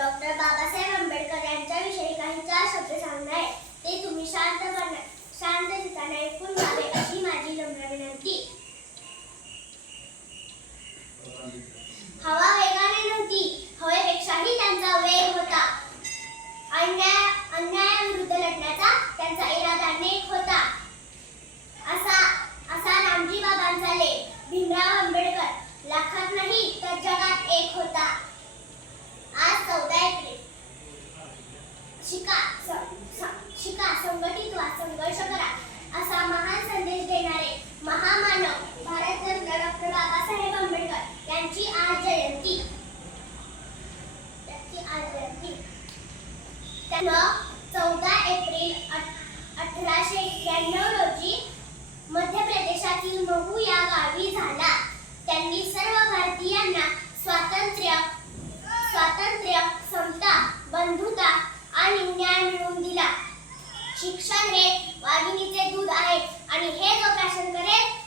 Doctor Babasaheb Ambedkar यांच्याविषयी काही चार शब्द सांगणार आहे. ते तुम्ही शांतपणे त्यांना चौदा एप्रिल अठराशे एक्क्याण्णव रोजी मध्य प्रदेशातील महू या गावी झाला. त्यांनी सर्व भारतीयांना स्वातंत्र्य स्वातंत्र्य समता बंधुता आणि न्याय मिळवून दिला. शिक्षण हे वाघिणीचे दूध आहे आणि हे जो शासन करेल